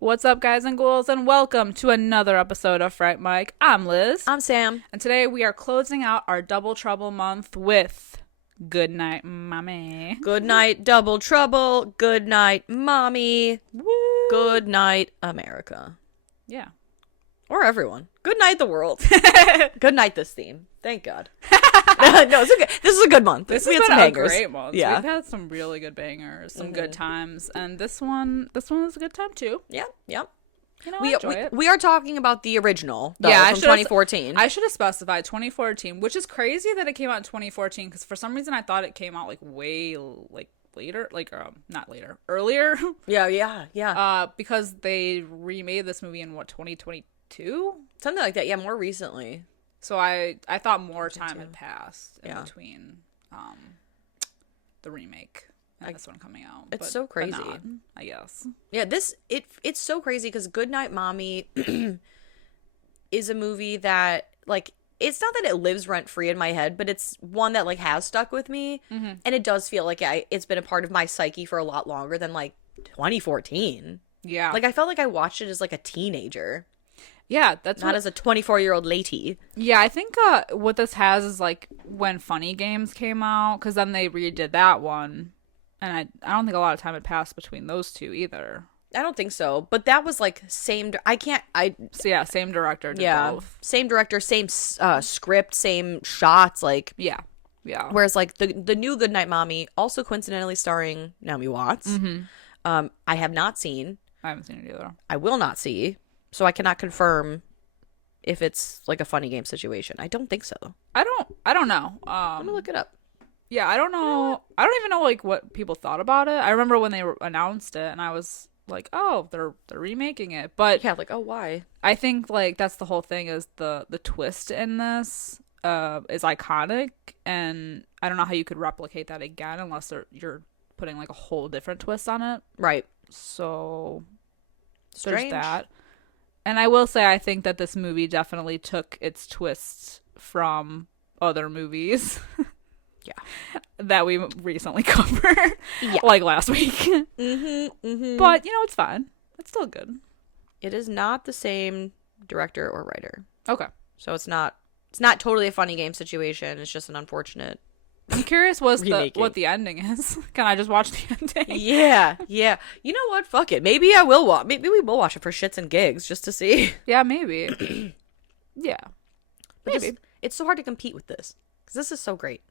What's up, guys and ghouls, and welcome to another episode of Fright Mic. I'm Liz. I'm Sam. And today we are closing out our Double Trouble month with Goodnight Mommy. Good night, Double Trouble. Good night, Mommy. Woo! Good night, America. Yeah. Or everyone. Good night, the world. Good night, this theme. Thank God. No, it's okay. This is a good month. This we has had been some a bangers. great month. Yeah. We've had some really good bangers, some good times, and this one was a good time too. Yeah. You know, I enjoy it. We are talking about the original, though, Yeah, from 2014. I should have specified 2014, which is crazy that it came out in 2014 because for some reason I thought it came out like way later, not later, earlier. Yeah. Because they remade this movie in 2022? Something like that. Yeah, more recently. So I thought more time had passed in between the remake and this one coming out. It's so crazy. But not, I guess. Yeah, it's so crazy because Goodnight Mommy is a movie that, like, it's not that it lives rent-free in my head, but it's one that, like, has stuck with me. Mm-hmm. And it does feel like it's been a part of my psyche for a lot longer than, like, 2014. Yeah. Like, I felt like I watched it as, like, a teenager. Yeah, that's not as a 24-year-old lady. Yeah, I think what this has is, like, when Funny Games came out, because then they redid that one. And I don't think a lot of time had passed between those two either. I don't think so. But that was like same. So yeah, same director. Did both. Same director, same script, same shots. Like yeah. Whereas like the new Goodnight Mommy, also coincidentally starring Naomi Watts. Mm-hmm. I have not seen. I haven't seen it either. I will not see. So I cannot confirm if it's like a Funny Game situation. I don't think so. I don't know. Let me look it up. Yeah, I don't know. I don't even know like what people thought about it. I remember when they announced it, and I was like, "Oh, they're remaking it." But yeah, like, oh, why? I think like that's the whole thing is the twist in this is iconic, and I don't know how you could replicate that again unless you're putting like a whole different twist on it. Right. So strange. There's that. And I will say, I think that this movie definitely took its twists from other movies. Yeah, that we recently covered, like last week. But you know, it's fine. It's still good. It is not the same director or writer. Okay, so it's not totally a Funny Game situation. It's just an unfortunate. I'm curious what the ending is. Can I just watch the ending? Yeah. You know what? Fuck it. Maybe I will watch. Maybe we will watch it for shits and gigs just to see. Yeah, maybe. Yeah, but maybe it's so hard to compete with this because this is so great.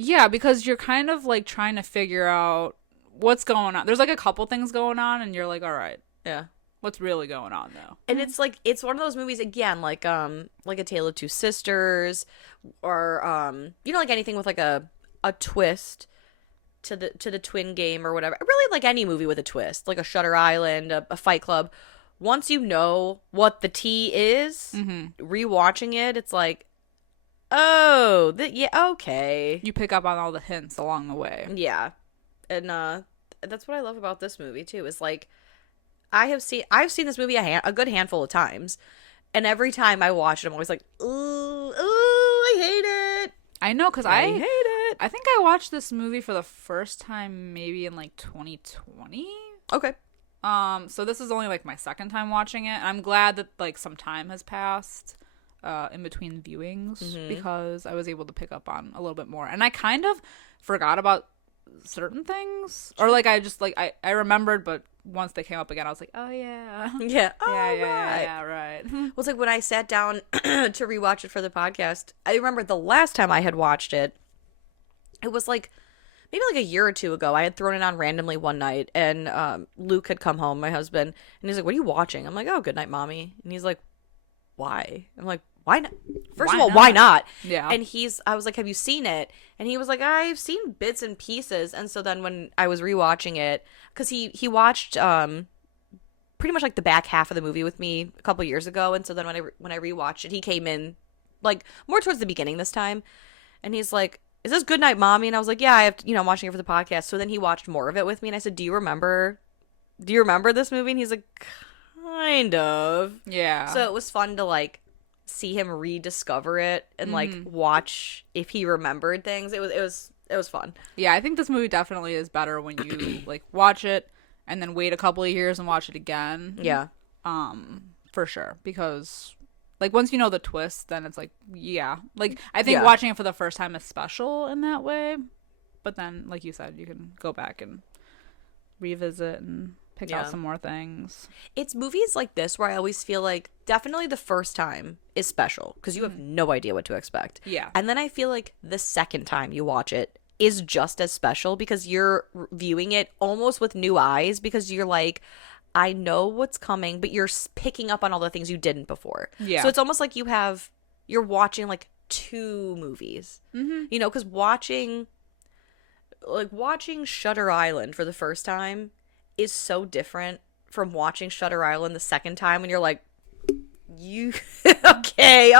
Yeah, because you're kind of like trying to figure out what's going on. There's like a couple things going on, and you're like, all right, yeah, what's really going on though? And it's like it's one of those movies again, like A Tale of Two Sisters, or you know, like anything with like a twist to the twin game or whatever. Really, like any movie with a twist, like a Shutter Island, a Fight Club. Once you know what the tea is, rewatching it, it's like. Oh, yeah, okay. You pick up on all the hints along the way. Yeah. And that's what I love about this movie too, is like I've seen this movie a good handful of times, and every time I watch it I'm always like, ooh, I hate it. I know, because I hate it. I think I watched this movie for the first time maybe in like 2020. Okay. So this is only like my second time watching it, and I'm glad that like some time has passed in between viewings because I was able to pick up on a little bit more, and I kind of forgot about certain things, or like I just like I remembered, but once they came up again I was like, oh yeah. Right. Well, it's like when I sat down to rewatch it for the podcast, I remember the last time I had watched it, it was like maybe like a year or two ago. I had thrown it on randomly one night, and Luke had come home, my husband, and he's like, what are you watching? I'm like, oh, Goodnight Mommy. And he's like, why? I'm like, why not? First of all, why not? Yeah. And I was like, have you seen it? And he was like, I've seen bits and pieces. And so then when I was rewatching it, because he watched pretty much like the back half of the movie with me a couple years ago, and so then when I rewatched it, he came in like more towards the beginning this time, and he's like, is this Goodnight Mommy? And I was like, yeah, I have to, I'm watching it for the podcast. So then he watched more of it with me, and I said, do you remember this movie? And he's like, kind of. Yeah. So it was fun to like see him rediscover it and like watch if he remembered things. It was fun. Yeah, I think this movie definitely is better when you like watch it and then wait a couple of years and watch it again. Yeah. For sure, because like once you know the twist, then it's like, yeah, like I think watching it for the first time is special in that way. But then, like you said, you can go back and revisit and pick out some more things. It's movies like this where I always feel like definitely the first time is special because you have no idea what to expect. Yeah. And then I feel like the second time you watch it is just as special because you're viewing it almost with new eyes because you're like, I know what's coming, but you're picking up on all the things you didn't before. Yeah. So it's almost like you're watching like two movies, because watching Shutter Island for the first time is so different from watching Shutter Island the second time when you're like, okay.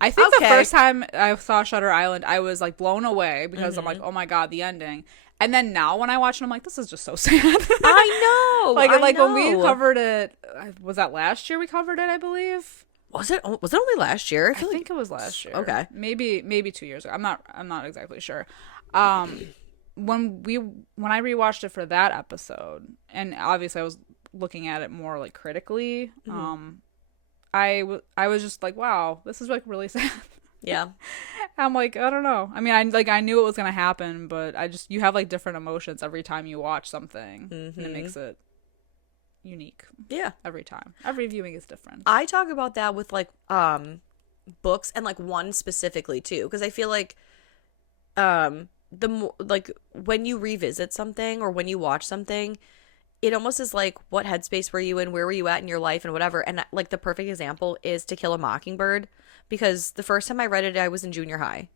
I think the first time I saw Shutter Island, I was like blown away because I'm like, oh my God, the ending. And then now when I watch it, I'm like, this is just so sad. I know. Like when we covered it, was that last year we covered it, I believe? Was it only last year? I think it was last year. Okay. Maybe 2 years ago. I'm not exactly sure. When I rewatched it for that episode, and obviously I was looking at it more like critically, I was just like, wow, this is like really sad. Yeah. I'm like, I don't know. I mean, I knew it was gonna happen, but you have like different emotions every time you watch something, and it makes it unique. Yeah. Every time, every viewing is different. I talk about that with like books and like one specifically too, because I feel like the more like when you revisit something or when you watch something, it almost is like, what headspace were you in? Where were you at in your life and whatever? And like the perfect example is To Kill a Mockingbird, because the first time I read it, I was in junior high.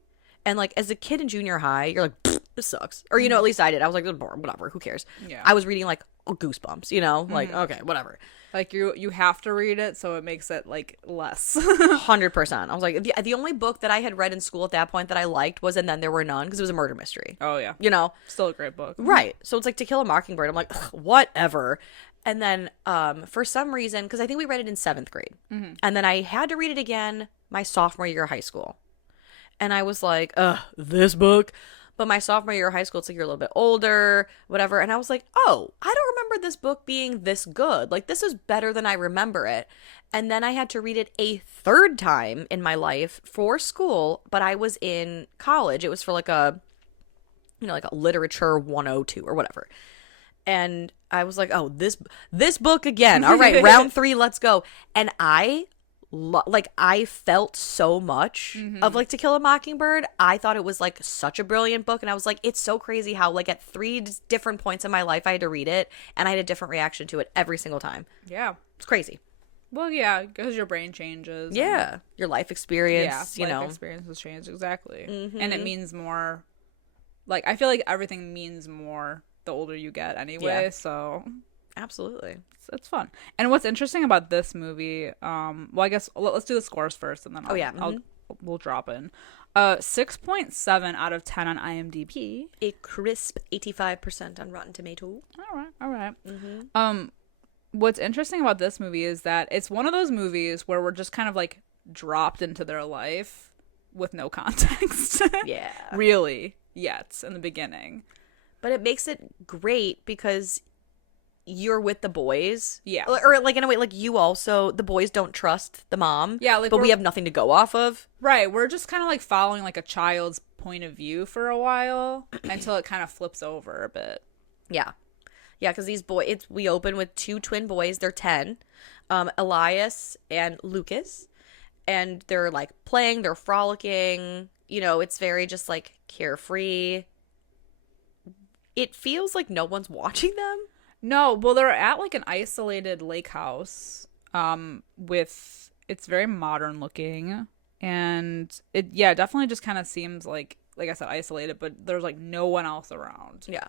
And like as a kid in junior high, you're like, this sucks. Or, at least I did. I was like, this is boring, whatever, who cares? Yeah. I was reading like Goosebumps, like, okay, whatever. Like you have to read it, so it makes it like less. 100%. I was like, the only book that I had read in school at that point that I liked was And Then There Were None, because it was a murder mystery. Oh yeah, still a great book, right? So it's like To Kill a Mockingbird. I'm like, whatever. And then for some reason, because I think we read it in 7th grade, and then I had to read it again my sophomore year of high school, and I was like, this book. But my sophomore year of high school, it's like you're a little bit older, whatever. And I was like, oh, I don't remember this book being this good. Like, this is better than I remember it. And then I had to read it a third time in my life for school, but I was in college. It was for like a, like a literature 102 or whatever. And I was like, oh, this book again. All right, round 3, let's go. And I felt so much of like To Kill a Mockingbird. I thought it was like such a brilliant book, and I was like, it's so crazy how like at 3 different points in my life I had to read it, and I had a different reaction to it every single time. Yeah, it's crazy. Well, yeah, because your brain changes. Yeah, your life experience. Yeah, life experiences change, exactly, and it means more. Like, I feel like everything means more the older you get, anyway. Yeah. So. Absolutely. It's fun. And what's interesting about this movie, well, I guess let's do the scores first, and then we'll drop in. 6.7 out of 10 on IMDb. A crisp 85% on Rotten Tomato. All right. What's interesting about this movie is that it's one of those movies where we're just kind of like dropped into their life with no context. Yeah. Really, yet in the beginning. But it makes it great because you're with the boys. Yeah. Or like in a way, like the boys don't trust the mom. Yeah. Like, but we have nothing to go off of. Right. We're just kind of like following like a child's point of view for a while until it kind of flips over a bit. Yeah. Yeah. Because these boys, we open with 2 twin boys. They're 10, Elias and Lucas. And they're like playing, they're frolicking. It's very just like carefree. It feels like no one's watching them. No, well, they're at like an isolated lake house, it's very modern looking, and it definitely just kind of seems like I said, isolated, but there's like no one else around. Yeah.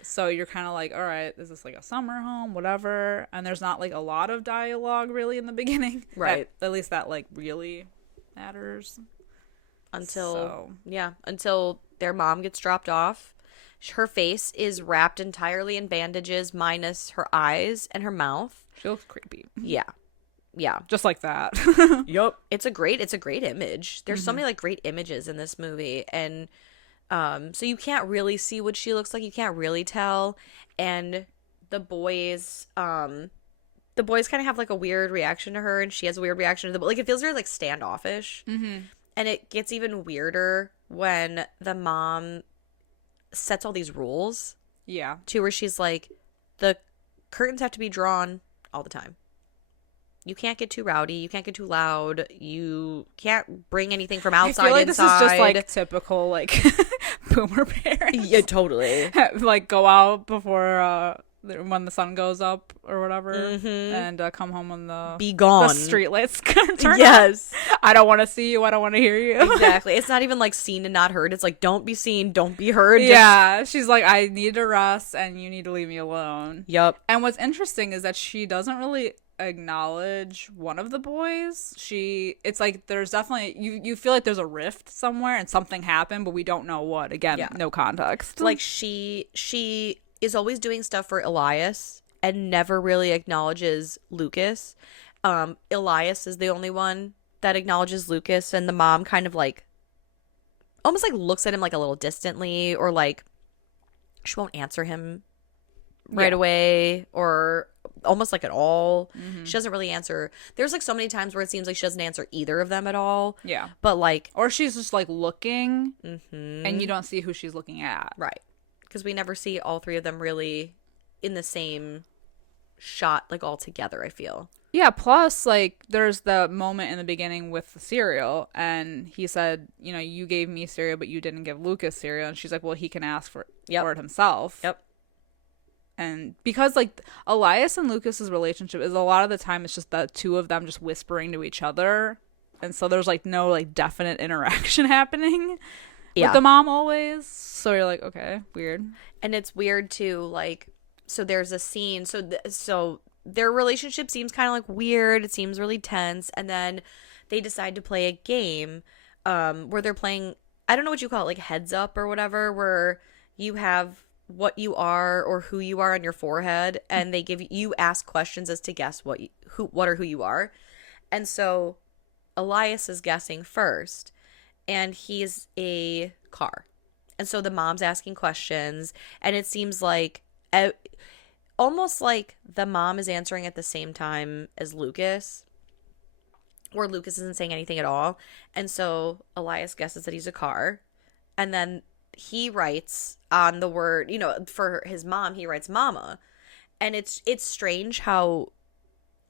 So you're kind of like, all right, is this like a summer home, whatever? And there's not like a lot of dialogue really in the beginning. Right. At least that like really matters. until their mom gets dropped off. Her face is wrapped entirely in bandages minus her eyes and her mouth. She looks creepy. Yeah. Just like that. Yep. It's a great image. There's so many like great images in this movie, and so you can't really see what she looks like. You can't really tell. And the boys kind of have like a weird reaction to her, and she has a weird reaction to like it feels very like standoffish. And it gets even weirder when the mom sets all these rules. Yeah. To where she's like, the curtains have to be drawn all the time. You can't get too rowdy. You can't get too loud. You can't bring anything from outside. I feel like inside. This is just like typical like boomer parents. Yeah, totally. Like go out before when the sun goes up or whatever, and come home when the street lights turn yes on. I don't want to see you. I don't want to hear you. Exactly. It's not even like seen and not heard. It's like don't be seen, don't be heard. Yeah. She's like, I need to rest and you need to leave me alone. Yep. And what's interesting is that she doesn't really acknowledge one of the boys. It's like there's definitely you feel like there's a rift somewhere and something happened, but we don't know what. Again, no context. Like she is always doing stuff for Elias and never really acknowledges Lucas. Elias is the only one that acknowledges Lucas, and the mom kind of like almost like looks at him like a little distantly, or like she won't answer him right away, or almost like at all. She doesn't really answer. There's like so many times where it seems like she doesn't answer either of them at all. Yeah. But like, or she's just like looking and you don't see who she's looking at. Right. Because we never see all three of them really in the same shot, like all together, I feel. Yeah, plus, like, there's the moment in the beginning with the cereal, and he said, you know, you gave me cereal, but you didn't give Lucas cereal. And she's like, well, he can ask for it himself. Yep. And because, like, Elias and Lucas's relationship is a lot of the time it's just the two of them just whispering to each other. And so there's, like, no, like, definite interaction happening. With the mom always. So you're like, okay, weird. And it's weird too, like, so there's a scene, so their relationship seems kind of like weird. It seems really tense, and then they decide to play a game where they're playing, I don't know what you call it, like heads up or whatever, where you have what you are or who you are on your forehead, and you ask questions as to guess what or who you are. And so Elias is guessing first. And he's a car. And so the mom's asking questions. And it seems like almost like the mom is answering at the same time as Lucas. Or Lucas isn't saying anything at all. And so Elias guesses that he's a car. And then he writes on the word, you know, for his mom, he writes mama. And it's strange how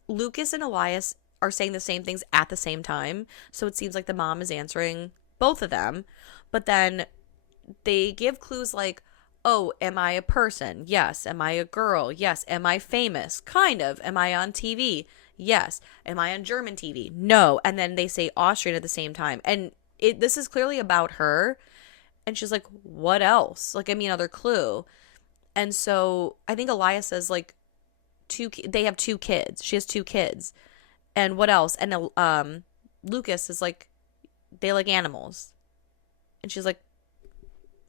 Lucas and Elias are saying the same things at the same time. So it seems like the mom is answering both of them, but then they give clues like, oh, am I a person? Yes. Am I a girl? Yes. Am I famous? Kind of. Am I on TV? Yes. Am I on German TV? No. And then they say Austrian at the same time. And this is clearly about her. And she's like, what else? Like, I mean, other clue. And so I think Elias says like they have 2 kids. She has 2 kids. And what else? And Lucas is like, they like animals. And she's like,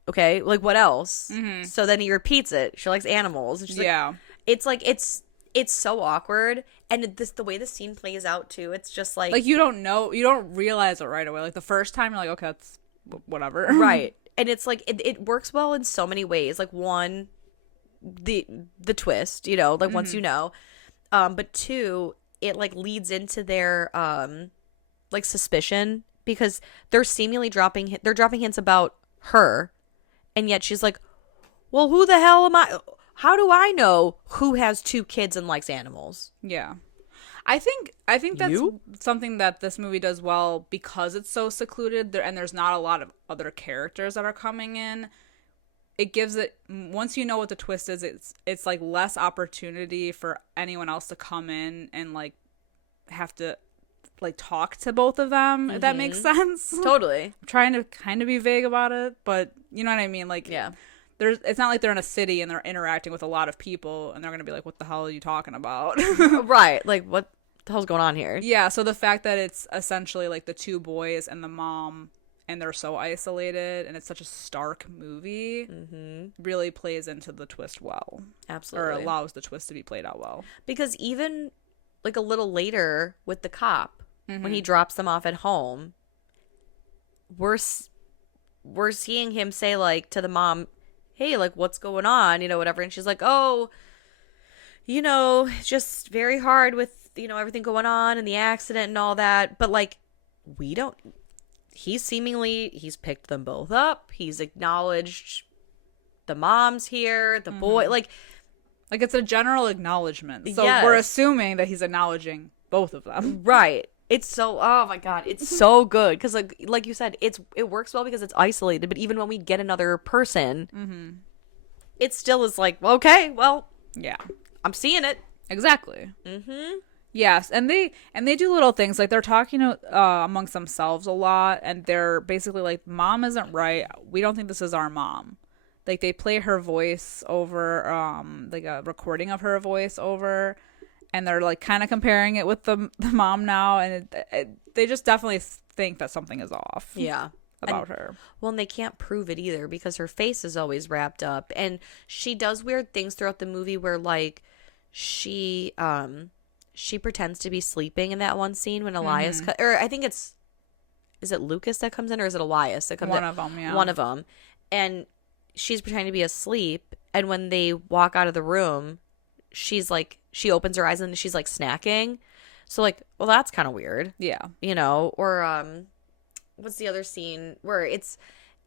okay, like what else? So then he repeats it. She likes animals. And she's like, it's like, it's so awkward. And the way the scene plays out too, it's just like you don't realize it right away. Like the first time you're like, okay, that's whatever. Right. And it's like, it works well in so many ways. Like one, the twist, you know, like once you know, but 2, it like leads into their, like suspicion. Because they're seemingly dropping hints about her, and yet she's like, well, who the hell am I? How do I know who has 2 kids and likes animals? Yeah. I think that's something that this movie does well because it's so secluded and there's not a lot of other characters that are coming in. It gives it, once you know what the twist is, it's like less opportunity for anyone else to come in and like have to like talk to both of them, if that makes sense. Totally. I'm trying to kind of be vague about it, but you know what I mean? Like, yeah. It's not like they're in a city and they're interacting with a lot of people and they're going to be like, what the hell are you talking about? Right. Like, what the hell's going on here? Yeah, so the fact that it's essentially like the 2 boys and the mom and they're so isolated, and it's such a stark movie, really plays into the twist well. Absolutely. Or allows the twist to be played out well. Because even, like, a little later with the cop, when he drops them off at home, we're seeing him say, like, to the mom, hey, like, what's going on, you know, whatever. And she's like, oh, you know, it's just very hard with, you know, everything going on and the accident and all that. But, like, he's picked them both up. He's acknowledged the mom's here, the boy, like it's a general acknowledgement. So yes. we're assuming that he's acknowledging both of them. Right. It's so, oh my God, it's so good. Because like you said, it works well because it's isolated. But even when we get another person, it still is like, okay, well, yeah, I'm seeing it. Exactly. Yes, and they do little things, like they're talking amongst themselves a lot, and they're basically like, mom isn't right. We don't think this is our mom. Like, they play her voice over, like a recording of her voice over, and they're like kind of comparing it with the mom now, and they just definitely think that something is off. Yeah. About her. Well, and they can't prove it either because her face is always wrapped up, and she does weird things throughout the movie where, like, she pretends to be sleeping in that one scene when Elias or I think is it Lucas that comes in, or is it Elias that comes in? One of them, yeah. One of them. And she's pretending to be asleep, and when they walk out of the room, she's like, she opens her eyes and she's like snacking. So, like, well, that's kind of weird. Yeah. You know, or what's the other scene where it's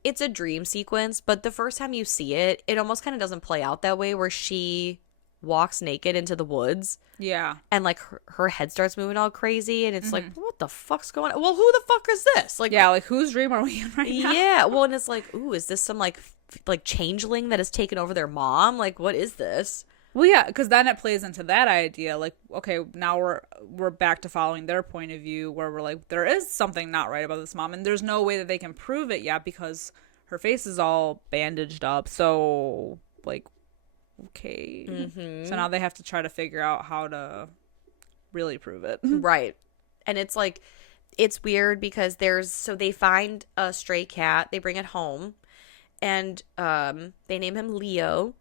a dream sequence, but the first time you see it, it almost kind of doesn't play out that way, where she walks naked into the woods. Yeah. And, like, her head starts moving all crazy, and it's like, what the fuck's going on? Well, who the fuck is this? Like, yeah, like, whose dream are we in right now? Yeah. Well, and it's like, ooh, is this some, like changeling that has taken over their mom? Like, what is this? Well, yeah, because then it plays into that idea. Like, okay, now we're back to following their point of view, where we're like, there is something not right about this mom, and there's no way that they can prove it yet because her face is all bandaged up. So, like, okay. So now they have to try to figure out how to really prove it. Right. And it's like, it's weird because they find a stray cat, they bring it home, and they name him Leo.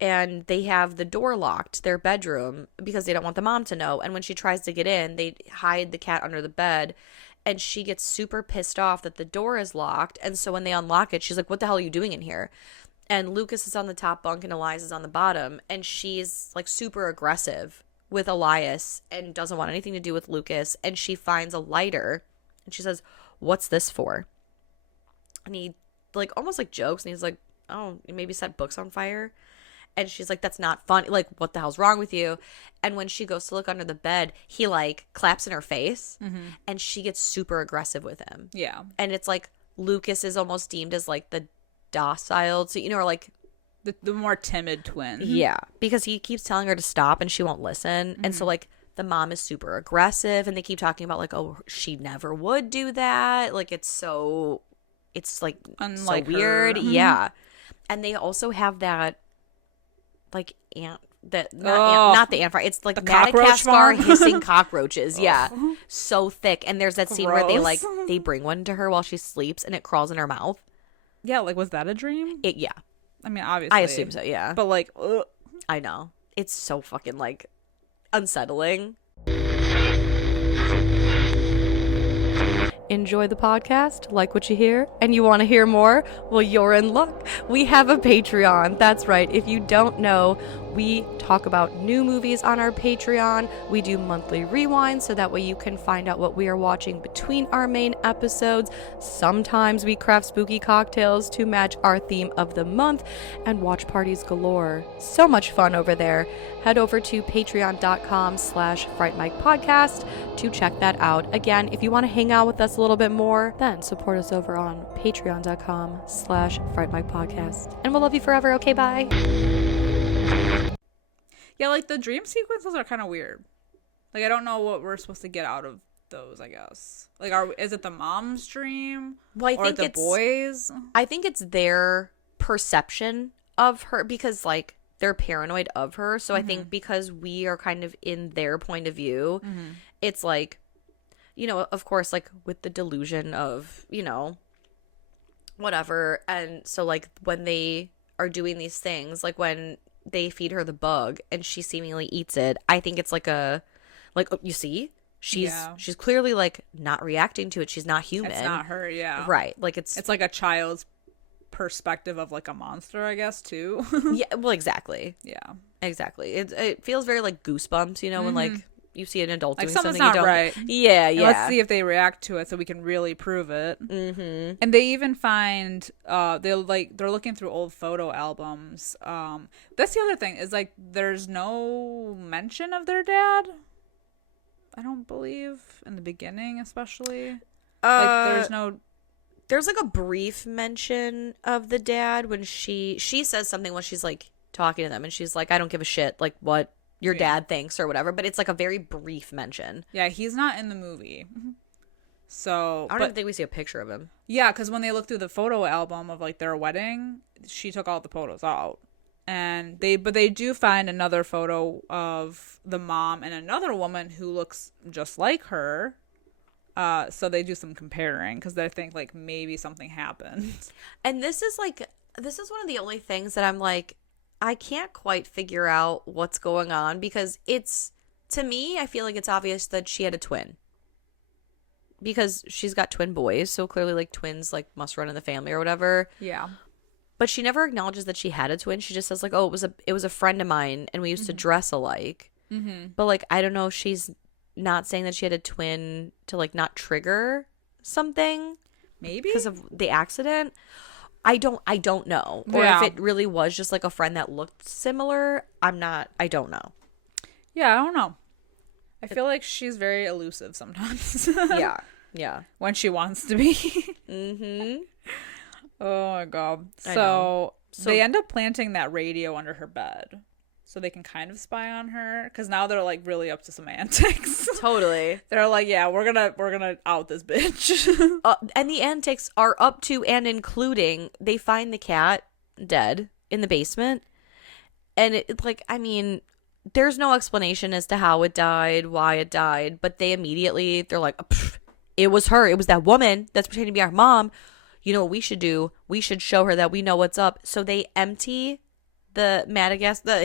And they have the door locked, their bedroom, because they don't want the mom to know. And when she tries to get in, they hide the cat under the bed. And she gets super pissed off that the door is locked. And so when they unlock it, she's like, what the hell are you doing in here? And Lucas is on the top bunk and Elias is on the bottom. And she's, like, super aggressive with Elias and doesn't want anything to do with Lucas. And she finds a lighter. And she says, what's this for? And he, like, almost, like, jokes. And he's like, oh, you maybe set books on fire? And she's like, that's not funny. Like, what the hell's wrong with you? And when she goes to look under the bed, he, like, claps in her face. And she gets super aggressive with him. Yeah. And it's like, Lucas is almost deemed as, like, the docile, so, you know, or, like, the more timid twin. Yeah. Because he keeps telling her to stop and she won't listen. And so, like, the mom is super aggressive. And they keep talking about, like, oh, she never would do that. Like, it's like, unlike so weird. her. Yeah. And they also have that, like, not the ant farm. It's like the Madagascar hissing cockroaches. Yeah, so thick. And there's that scene where they bring one to her while she sleeps, and it crawls in her mouth. Yeah, like, was that a dream? Yeah. I mean, obviously, I assume so. Yeah, but, like, ugh. I know, it's so fucking, like, unsettling. Enjoy the podcast, like what you hear, and you want to hear more? Well, you're in luck. We have a Patreon. That's right. If you don't know, we talk about new movies on our Patreon. We do monthly rewinds, so that way you can find out what we are watching between our main episodes. Sometimes we craft spooky cocktails to match our theme of the month, and watch parties galore. So much fun over there. Head over to patreon.com/Fright Mic podcast to check that out. Again, if you want to hang out with us a little bit more, then support us over on patreon.com/Fright Mic podcast. And we'll love you forever. Okay, bye. Yeah, like, the dream sequences are kind of weird. Like, I don't know what we're supposed to get out of those, I guess. Like, is it the mom's dream? Well, or the boys? I think it's their perception of her, because, like, they're paranoid of her. So I think because we are kind of in their point of view, it's like, you know, of course, like, with the delusion of, you know, whatever. And so, like, when they are doing these things, like when they feed her the bug and she seemingly eats it, I think it's like oh, you see, she's clearly like not reacting to it. She's not human. It's not her, yeah. Right. Like it's like a child's perspective of like a monster, I guess, too. Yeah, well, exactly. Yeah. Exactly. It feels very like Goosebumps, you know, when like you see an adult like doing something's something not you don't right. Yeah, yeah. And let's see if they react to it so we can really prove it. Mm-hmm. And they even find they're looking through old photo albums. That's the other thing is like there's no mention of their dad. I don't believe in the beginning, especially. Like there's like a brief mention of the dad when she says something when she's like talking to them and she's like, I don't give a shit like what your dad thinks or whatever, but it's like a very brief mention. Yeah, he's not in the movie. So I don't even think we see a picture of him. Yeah, because when they look through the photo album of like their wedding, she took all the photos out. And they do find another photo of the mom and another woman who looks just like her. So they do some comparing because they think like maybe something happened. And this is one of the only things that I'm like, I can't quite figure out what's going on because to me, I feel like it's obvious that she had a twin. Because she's got twin boys, so clearly like twins like must run in the family or whatever. Yeah. But she never acknowledges that she had a twin. She just says like, "Oh, it was a friend of mine and we used to dress alike." Mm-hmm. But like I don't know if she's not saying that she had a twin to like not trigger something. Maybe because of the accident. I don't know. Or if it really was just like a friend that looked similar. I don't know. Yeah, I don't know. I feel like she's very elusive sometimes. Yeah. When she wants to be. Mm-hmm. Oh my god. So they end up planting that radio under her bed. So they can kind of spy on her. Because now they're like really up to some antics. Totally. They're like, yeah, we're gonna out this bitch. And the antics are up to and including they find the cat dead in the basement. And it's like, I mean, there's no explanation as to how it died, why it died. But they're like, it was her. It was that woman that's pretending to be our mom. You know what we should do? We should show her that we know what's up. So they empty the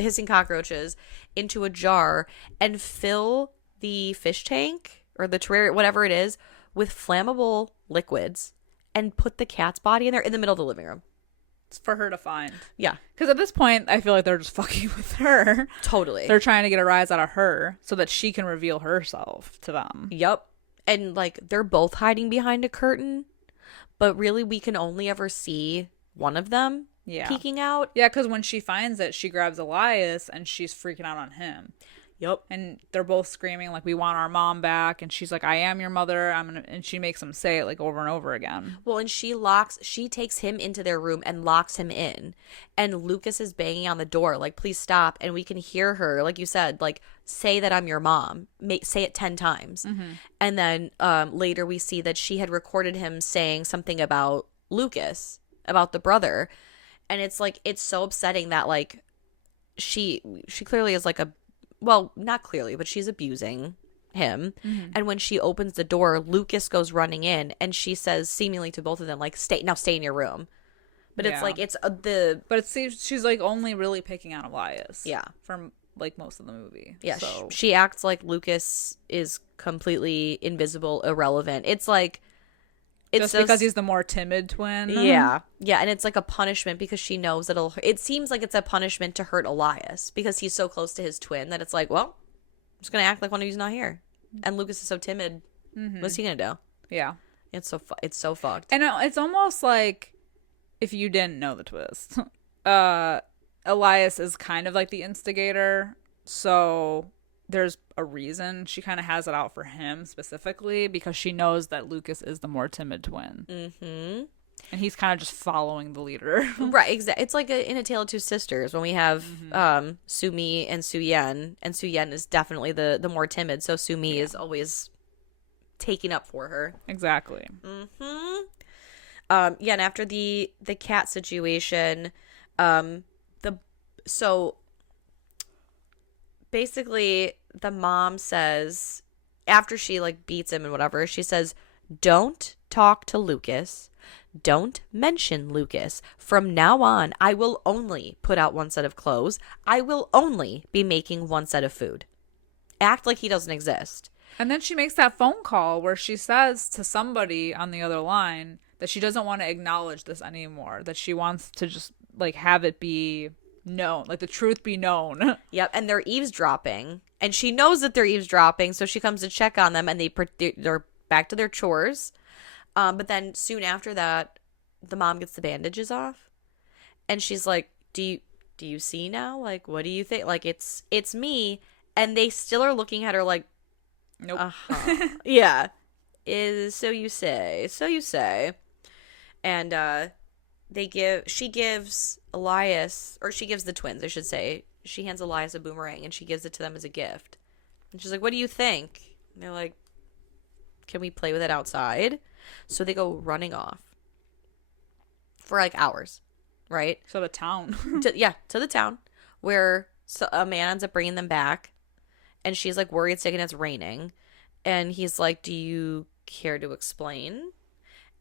hissing cockroaches into a jar and fill the fish tank or the terrarium, whatever it is, with flammable liquids and put the cat's body in there in the middle of the living room. It's for her to find. Yeah. Because at this point, I feel like they're just fucking with her. Totally. They're trying to get a rise out of her so that she can reveal herself to them. Yep. And like they're both hiding behind a curtain, but really we can only ever see one of them peeking out. Yeah, because when she finds it, she grabs Elias and she's freaking out on him. Yep. And they're both screaming like, we want our mom back. And she's like, I am your mother. And she makes him say it like over and over again. Well, and she takes him into their room and locks him in. And Lucas is banging on the door like, please stop. And we can hear her, like you said, like, say that I'm your mom. Say it 10 times. Mm-hmm. And then later we see that she had recorded him saying something about Lucas, about the brother. And it's like, it's so upsetting that like she clearly is like well, not clearly, but she's abusing him. Mm-hmm. And when she opens the door, Lucas goes running in and she says seemingly to both of them, like, stay in your room. But it's like, but it seems she's like only really picking on Elias. Yeah. From like most of the movie. Yeah. So. She acts like Lucas is completely invisible, irrelevant. It's like, just because he's the more timid twin. Yeah. Yeah. And it's like a punishment because she knows it seems like it's a punishment to hurt Elias because he's so close to his twin that it's like, well, I'm just going to act like one of you's not here. And Lucas is so timid. Mm-hmm. What's he going to do? Yeah. It's so fucked. And it's almost like if you didn't know the twist, Elias is kind of like the instigator. So there's a reason she kind of has it out for him specifically because she knows that Lucas is the more timid twin. Mm-hmm. And he's kind of just following the leader. Right, exactly. It's like in A Tale of Two Sisters when we have Sumi and Su-Yen. And Su-Yen is definitely the more timid. So Sumi is always taking up for her. Exactly. Mm-hmm. And after the cat situation, basically the mom says, after she like beats him and whatever, she says, don't talk to Lucas, Don't mention Lucas. From now on, I will only put out one set of clothes. I will only be making one set of food. Act like he doesn't exist. And then she makes that phone call where she says to somebody on the other line that she doesn't want to acknowledge this anymore, that she wants to just like have it be known, like the truth be known. Yep, and they're eavesdropping, and she knows that they're eavesdropping, so she comes to check on them, and they're back to their chores. But then soon after that, the mom gets the bandages off, and she's like, "Do you see now? Like, what do you think? Like, it's me." And they still are looking at her like, Nope. Uh-huh. Yeah. So you say. And she gives Elias, or she gives the twins, I should say. She hands Elias a boomerang and she gives it to them as a gift. And she's like, "What do you think?" And they're like, "Can we play with it outside?" So they go running off for like hours, right? So the town. to the town where a man ends up bringing them back. And she's like worried, sick, and it's raining. And he's like, "Do you care to explain?"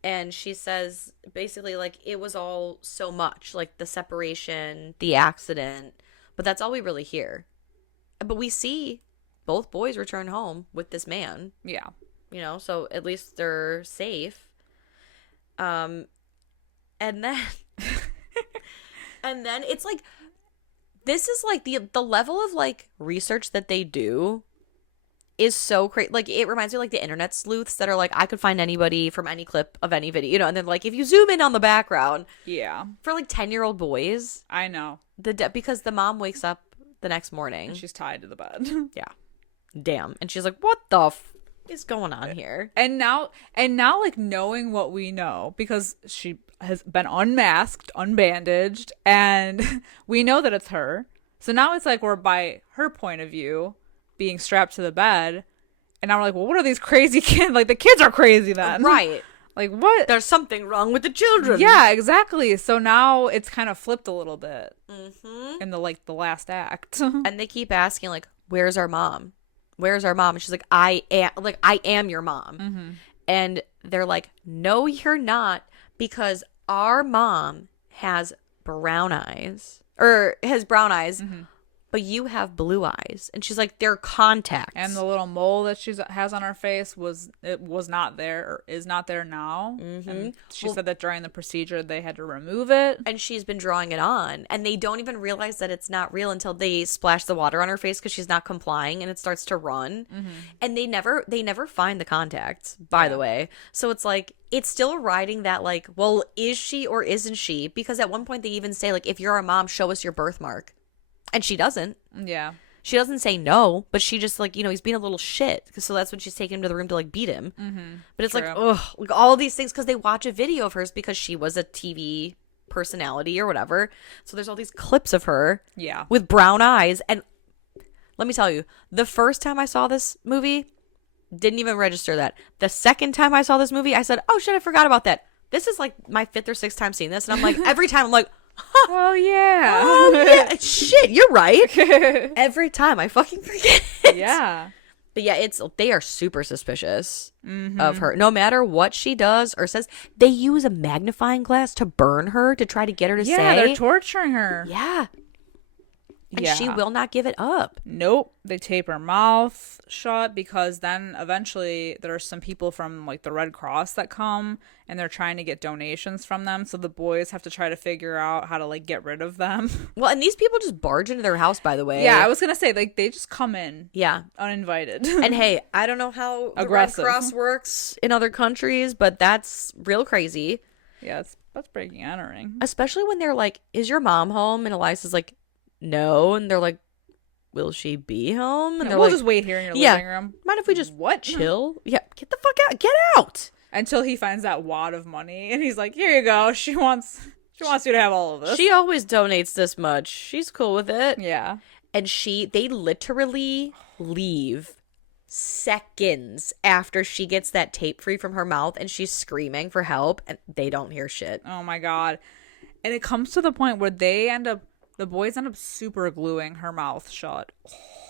And she says basically like it was all so much, like the separation, the accident, but that's all we really hear. But we see both boys return home with this man. Yeah. So at least they're safe. And then and then it's like, this is like the level of like research that they do is so crazy. Like, it reminds me of like the internet sleuths that are like, I could find anybody from any clip of any video, and then like if you zoom in on the background, yeah, for like 10-year-old boys, I know because the mom wakes up the next morning and she's tied to the bed. Yeah, damn, and she's like, "What the is going on here?" And now like knowing what we know, because she has been unmasked, unbandaged, and we know that it's her. So now it's like we're by her point of view being strapped to the bed, and now we're like, well, what are these crazy kids? Like, the kids are crazy then. Right. Like, what? There's something wrong with the children. Yeah, exactly. So now it's kind of flipped a little bit in the last act. And they keep asking like, "Where's our mom? Where's our mom?" And she's like, I am your mom." Mm-hmm. And they're like, "No, you're not, because our mom has brown eyes, Mm-hmm. but you have blue eyes." And she's like, "They're contacts." And the little mole that she has on her face was not there, or is not there now. Mm-hmm. And she said that during the procedure they had to remove it. And she's been drawing it on, and they don't even realize that it's not real until they splash the water on her face because she's not complying, and it starts to run. Mm-hmm. And they never find the contacts, by the way. So it's like, it's still riding that like, well, is she or isn't she? Because at one point they even say like, "If you're our mom, show us your birthmark." And she doesn't. Yeah. She doesn't say no, but she just like, he's being a little shit. So that's when she's taking him to the room to like beat him. Mm-hmm. But it's True. like, ugh, like all these things because they watch a video of hers because she was a TV personality or whatever. So there's all these clips of her with brown eyes. And let me tell you, the first time I saw this movie, didn't even register that. The second time I saw this movie, I said, "Oh shit, I forgot about that." This is like my 5th or 6th time seeing this. And I'm like, every time I'm like, huh. Oh yeah. Oh yeah. Shit, you're right. Every time I fucking forget. Yeah. But yeah, they are super suspicious of her. No matter what she does or says, they use a magnifying glass to burn her to try to get her to say. Yeah, they're torturing her. Yeah. And she will not give it up. Nope. They tape her mouth shut, because then eventually there's some people from like the Red Cross that come, and they're trying to get donations from them. So the boys have to try to figure out how to like get rid of them. Well, and these people just barge into their house, by the way. Yeah, I was going to say, like, they just come in. Yeah. Uninvited. And hey, I don't know how the Red Cross works in other countries, but that's real crazy. Yeah, that's breaking and entering. Especially when they're like, "Is your mom home?" And Elias is like, "No." And they're like, "Will she be home?" And they're we'll like, just wait here in your living room. Mind if we just chill? Yeah, get the fuck out. Get out. Until he finds that wad of money, and he's like, "Here you go. She wants you to have all of this. She always donates this much. She's cool with it." Yeah. And they literally leave seconds after she gets that tape free from her mouth, and she's screaming for help, and they don't hear shit. Oh my god. And it comes to the point where the boys end up super gluing her mouth shut.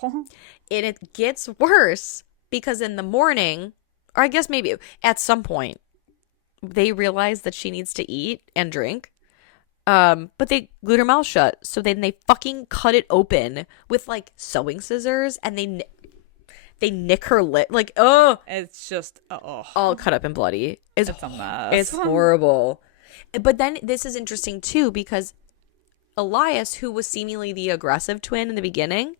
And it gets worse because in the morning, or I guess maybe at some point, they realize that she needs to eat and drink. But they glued her mouth shut. So then they fucking cut it open with like sewing scissors, and they nick her lip. Like, oh, It's just all cut up and bloody. it's a mess. It's horrible. But then this is interesting too, because Elias, who was seemingly the aggressive twin in the beginning,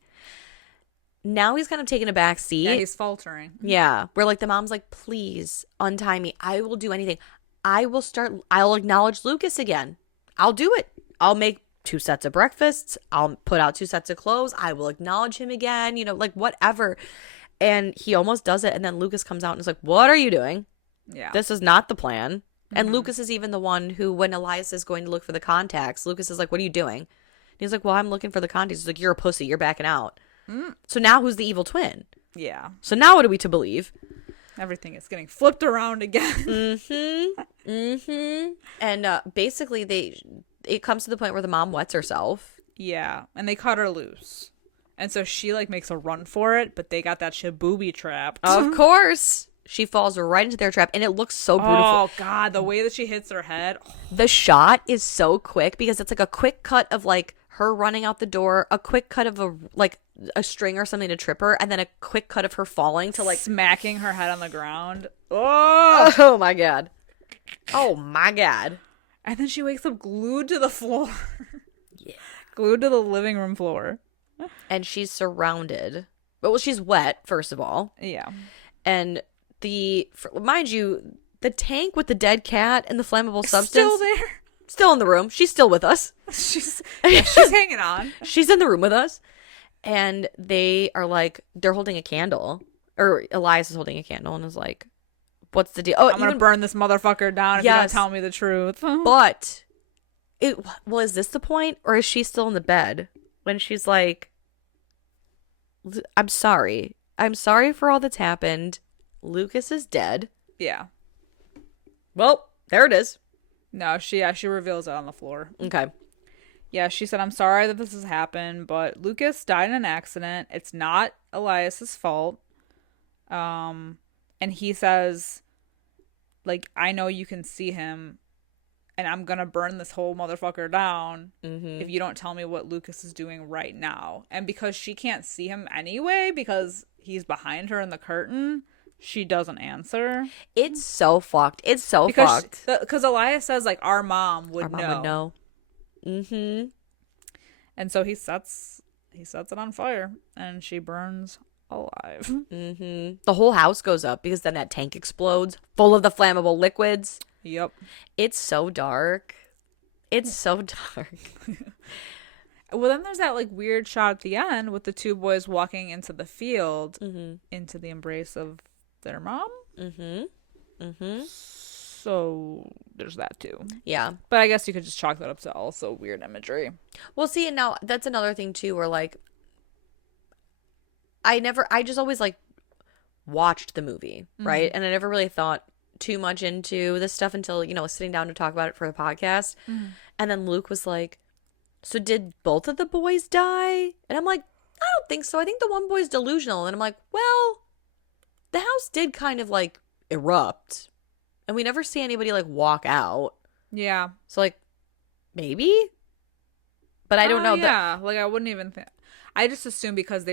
now he's kind of taking a back seat. Yeah, he's faltering. Yeah, where like the mom's like, please untie me. I will do anything. I'll acknowledge Lucas again. I'll do it. I'll make 2 sets of breakfasts. I'll put out 2 sets of clothes. I will acknowledge him again, like whatever. And he almost does it. And then Lucas comes out and is like, what are you doing? Yeah. This is not the plan. And Lucas is even the one who, when Elias is going to look for the contacts, Lucas is like, what are you doing? And he's like, well, I'm looking for the contacts. He's like, you're a pussy. You're backing out. So now who's the evil twin? Yeah. So now what are we to believe? Everything is getting flipped around again. And basically it comes to the point where the mom wets herself. Yeah. And they cut her loose. And so she like makes a run for it, but they got that shit booby trapped. Of course. She falls right into their trap, and it looks so beautiful. Oh, God. The way that she hits her head. The shot is so quick because it's like a quick cut of like her running out the door, a quick cut of a string or something to trip her, and then a quick cut of her falling to like smacking her head on the ground. Oh, oh my God. Oh my God. And then she wakes up glued to the floor. Yeah. Glued to the living room floor. And she's surrounded. Well, she's wet, first of all. Yeah. And mind you, the tank with the dead cat and the flammable substance Still there. Still in the room. She's still with us. She's hanging on. She's in the room with us. And they're holding a candle. Or Elias is holding a candle and is like, what's the deal? Oh, I'm going to burn this motherfucker down if you don't tell me the truth. But, is this the point? Or is she still in the bed? When she's like, I'm sorry. I'm sorry for all that's happened. Lucas is dead. Yeah. Well, there it is. No, she reveals it on the floor. Okay. Yeah, she said, I'm sorry that this has happened, but Lucas died in an accident. It's not Elias's fault. And he says, like, I know you can see him, and I'm gonna burn this whole motherfucker down if you don't tell me what Lucas is doing right now. And because she can't see him anyway, because he's behind her in the curtain, she doesn't answer. It's so fucked. It's so fucked. Because Elias says, like, our mom would know. Mm-hmm. And so he sets it on fire, and she burns alive. Mm-hmm. The whole house goes up because then that tank explodes, full of the flammable liquids. Yep. It's so dark. It's so dark. Well, then there's that like weird shot at the end with the 2 boys walking into the field, into the embrace of their mom. So there's that too. Yeah. But I guess you could just chalk that up to also weird imagery. Well, see, and now that's another thing too, where like I just always like watched the movie, right? And I never really thought too much into this stuff until, sitting down to talk about it for the podcast. And then Luke was like, so did both of the boys die? And I'm like, I don't think so. I think the one boy's delusional. And I'm like, well, the house did kind of like erupt. And we never see anybody like walk out. Yeah. So like, maybe? But I don't know. Yeah. Like I wouldn't even think. I just assumed because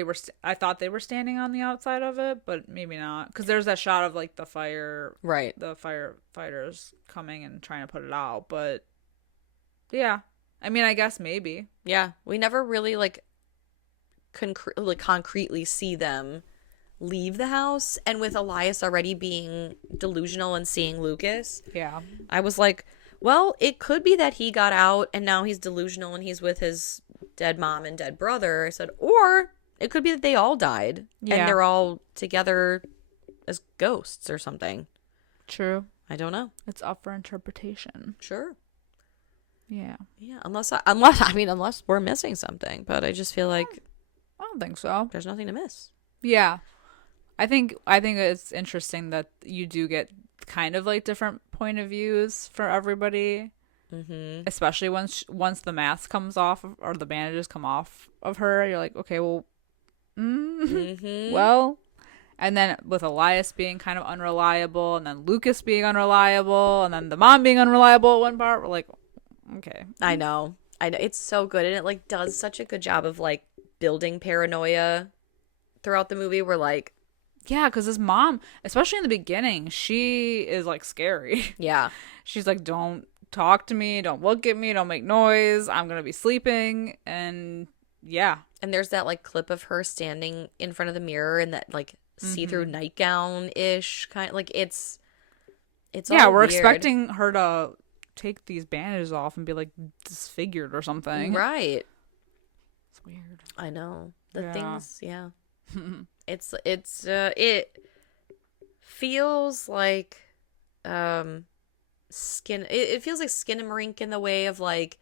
I thought they were standing on the outside of it, but maybe not. Because there's that shot of like the fire. Right. The firefighters coming and trying to put it out. But yeah. I mean, I guess maybe. Yeah. We never really like concretely see them leave the house. And with Elias already being delusional and seeing Lucas. Yeah. I was like, well, it could be that he got out and now he's delusional and he's with his dead mom and dead brother. I said, or it could be that they all died and they're all together as ghosts or something. True. I don't know. It's up for interpretation. Sure. Yeah. Yeah. Unless we're missing something, but I just feel like I don't think so. There's nothing to miss. Yeah. I think it's interesting that you do get kind of like different point of views for everybody. Especially once the mask comes off or the bandages come off of her, you're like, okay, well, well, And then with Elias being kind of unreliable, and then Lucas being unreliable, and then the mom being unreliable at one part, we're like, okay. I know. It's so good, and it like does such a good job of like building paranoia throughout the movie. We're like, yeah, because his mom, especially in the beginning, she is like scary. yeah, She's like, don't talk to me, don't look at me, don't make noise, I'm gonna be sleeping. And yeah. And there's that like clip of her standing in front of the mirror in that like see-through nightgown ish kind, like it's yeah, all we're weird. expecting her to take these bandages off and be like disfigured or something. Right. It's weird. I know. Yeah. Things, yeah. It feels like skin it feels like Skinamarink in the way of like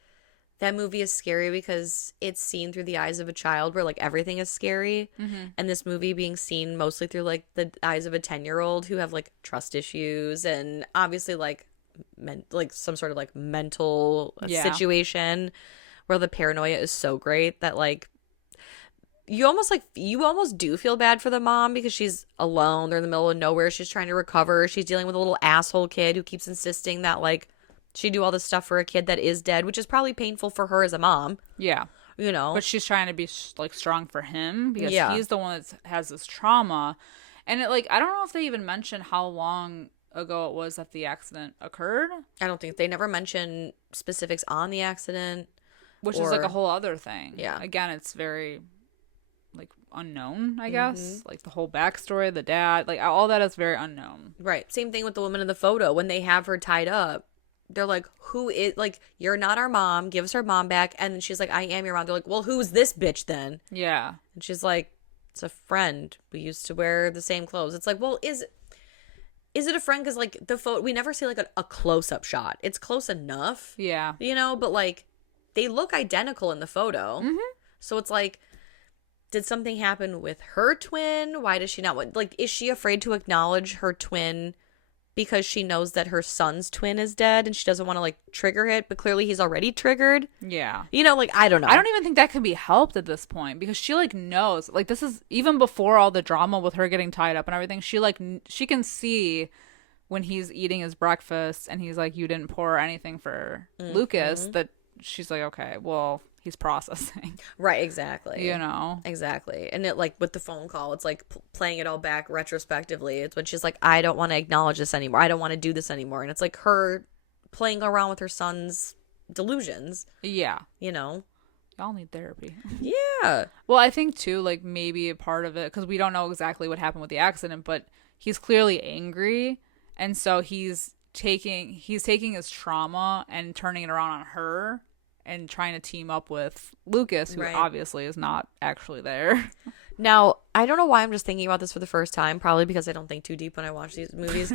that movie is scary because it's seen through the eyes of a child where like everything is scary, and this movie being seen mostly through like the eyes of a 10-year-old who have like trust issues and obviously like like some sort of like mental situation where the paranoia is so great that like you almost do feel bad for the mom because she's alone. They're in the middle of nowhere. She's trying to recover. She's dealing with a little asshole kid who keeps insisting that like she do all this stuff for a kid that is dead, which is probably painful for her as a mom. Yeah. You know. But she's trying to be like strong for him because Yeah. he's the one that has this trauma. And it like, I don't know if they even mentioned how long ago it was that the accident occurred. I don't think they never mention specifics on the accident. Which is like a whole other thing. Yeah. Again, it's very like unknown, I guess. Like the whole backstory, the dad, like all that is very unknown. Right. Same thing with the woman in the photo. When they have her tied up, they're like, who is, like, you're not our mom. Give us our mom back. And then she's like, I am your mom. They're like, well, who's this bitch then? Yeah. And she's like, it's a friend. We used to wear the same clothes. It's like, well, is it a friend? Because like the photo, we never see like a close-up shot. It's close enough. Yeah. You know, but like they look identical in the photo. So it's like, did something happen with her twin? Why does she not, like, is she afraid to acknowledge her twin because she knows that her son's twin is dead and she doesn't want to like trigger it, but clearly he's already triggered? Yeah. You know, like, I don't know. I don't even think that can be helped at this point because she like knows, like this is even before all the drama with her getting tied up and everything. She like, she can see when he's eating his breakfast and he's like, you didn't pour anything for Lucas, that she's like, okay, well, he's processing. Right, exactly. You know? Exactly. And it like with the phone call, it's like playing it all back retrospectively. It's when she's like, I don't want to acknowledge this anymore. I don't want to do this anymore. And it's like her playing around with her son's delusions. Yeah. You know? Y'all need therapy. Yeah. Well, I think too, like maybe a part of it, because we don't know exactly what happened with the accident, but he's clearly angry. And so he's taking his trauma and turning it around on her and trying to team up with Lucas, who obviously is not actually there. Now, I don't know why I'm just thinking about this for the first time, probably because I don't think too deep when I watch these movies.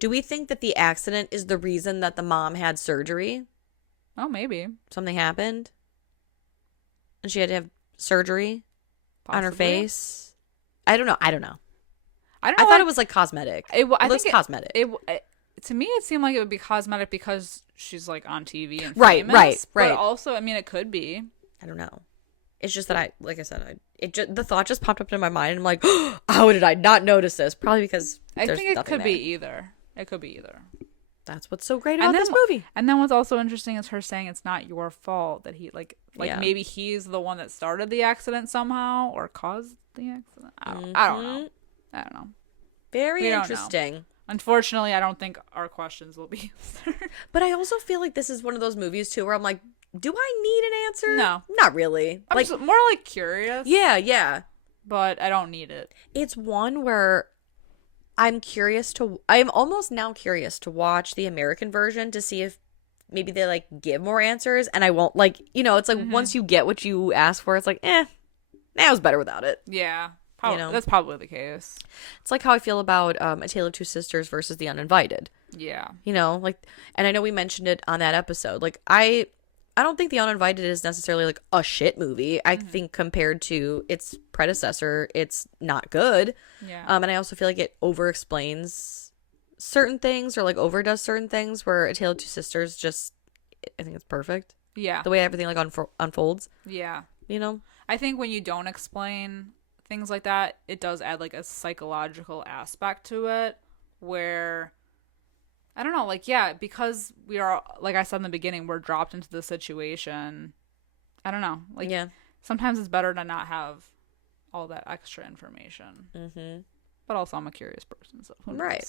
Do we think that the accident is the reason that the mom had surgery? Oh, maybe. Something happened? And she had to have surgery on her face? I don't know. I thought it was like cosmetic. It looks cosmetic. To me, it seemed like it would be cosmetic because she's like on TV and right. But also, I mean, it could be. I don't know. It's just that the thought just popped up in my mind, and I'm like, oh, how did I not notice this? Probably because I think it could be either. It could be either. That's what's so great about this movie. And then what's also interesting is her saying it's not your fault that he maybe he's the one that started the accident somehow or caused the accident. I don't know. Very interesting. Unfortunately, I don't think our questions will be answered. But I also feel like this is one of those movies too where I'm like, do I need an answer? No, not really. I'm just more like curious. Yeah. But I don't need it. It's one where I'm almost now curious to watch the American version to see if maybe they like give more answers, and I won't like, you know, it's like once you get what you ask for, it's like, that was better without it. Yeah. That's probably the case. It's like how I feel about A Tale of Two Sisters versus The Uninvited. Yeah. You know, like, and I know we mentioned it on that episode. Like, I don't think The Uninvited is necessarily like a shit movie. I think compared to its predecessor, it's not good. Yeah. And I also feel like it over-explains certain things or like overdoes certain things where A Tale of Two Sisters just, I think it's perfect. Yeah. The way everything like unfolds. Yeah. You know? I think when you don't explain things like that, it does add like a psychological aspect to it where, I don't know, like, yeah, because we are, like I said in the beginning, we're dropped into the situation. I don't know. Like, sometimes it's better to not have all that extra information. Mm-hmm. But also, I'm a curious person, so who knows? Right.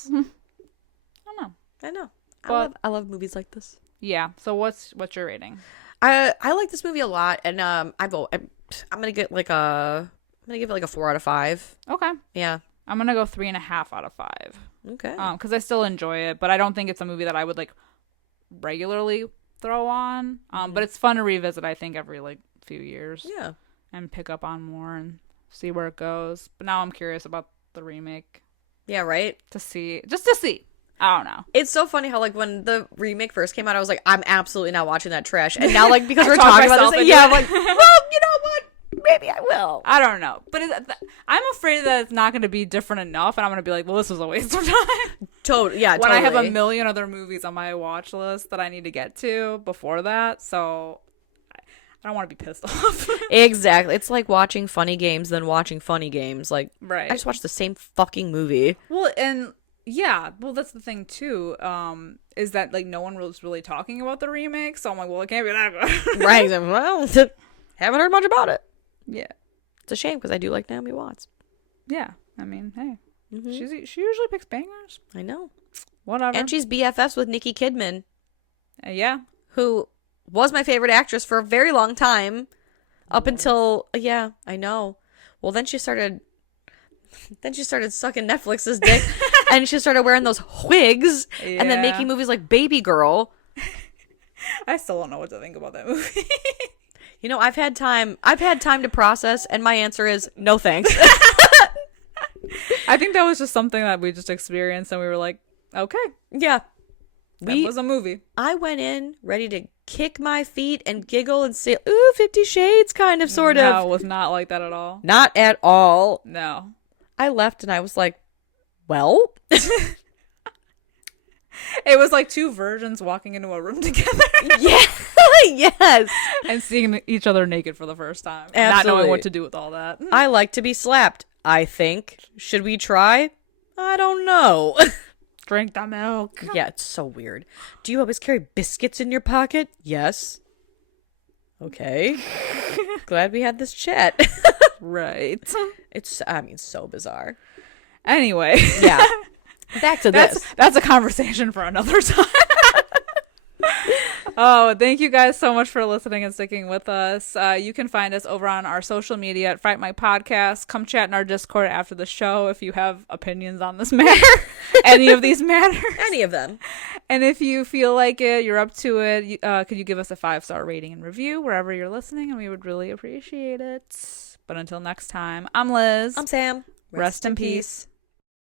I know. But I love movies like this. Yeah. So what's your rating? I like this movie a lot, and I'm gonna give it like a 4 out of 5. Okay. Yeah. I'm gonna go 3.5 out of 5. Okay. Because I still enjoy it, but I don't think it's a movie that I would like regularly throw on. But it's fun to revisit. I think every like few years. Yeah. And pick up on more and see where it goes. But now I'm curious about the remake. Yeah. Right. Just to see. I don't know. It's so funny how like when the remake first came out, I was like, I'm absolutely not watching that trash. And now like because we're talking about this, I'm like, well, you know what? Maybe I will. I don't know, but I'm afraid that it's not going to be different enough, and I'm going to be like, well, this was a waste of time. Totally. When I have a million other movies on my watch list that I need to get to before that, so I don't want to be pissed off. Exactly. It's like watching funny games than watching funny games. Like, right. I just watched the same fucking movie. Well, and yeah, well, that's the thing too. Is that like no one was really talking about the remake, so I'm like, well, it can't be that good. Right. Well, haven't heard much about it. Yeah. It's a shame because I do like Naomi Watts. Yeah. I mean, hey. She usually picks bangers. I know. Whatever. And she's BFFs with Nicki Kidman. Yeah. Who was my favorite actress for a very long time. Up until, yeah, I know. Well, then she started sucking Netflix's dick. And she started wearing those wigs. Yeah. And then making movies like Baby Girl. I still don't know what to think about that movie. You know, I've had time to process, and my answer is no thanks. I think that was just something that we just experienced, and we were like, okay. Yeah. That was a movie. I went in ready to kick my feet and giggle and say, ooh, 50 Shades kind of, sort of. No, it was not like that at all. Not at all. No. I left, and I was like, well... It was like two virgins walking into a room together. Yeah. Yes. And seeing each other naked for the first time. Absolutely. Not knowing what to do with all that. I like to be slapped, I think. Should we try? I don't know. Drink the milk. Yeah, it's so weird. Do you always carry biscuits in your pocket? Yes. Okay. Glad we had this chat. Right. It's, so bizarre. Anyway. Yeah. Back to this. That's a conversation for another time. Oh, thank you guys so much for listening and sticking with us. You can find us over on our social media at Fright Mic Podcast. Come chat in our Discord after the show if you have opinions on this matter. Any of these matters. Any of them. And if you feel like it, you're up to it, could you give us a 5-star rating and review wherever you're listening? And we would really appreciate it. But until next time, I'm Liz. I'm Sam. Rest in peace.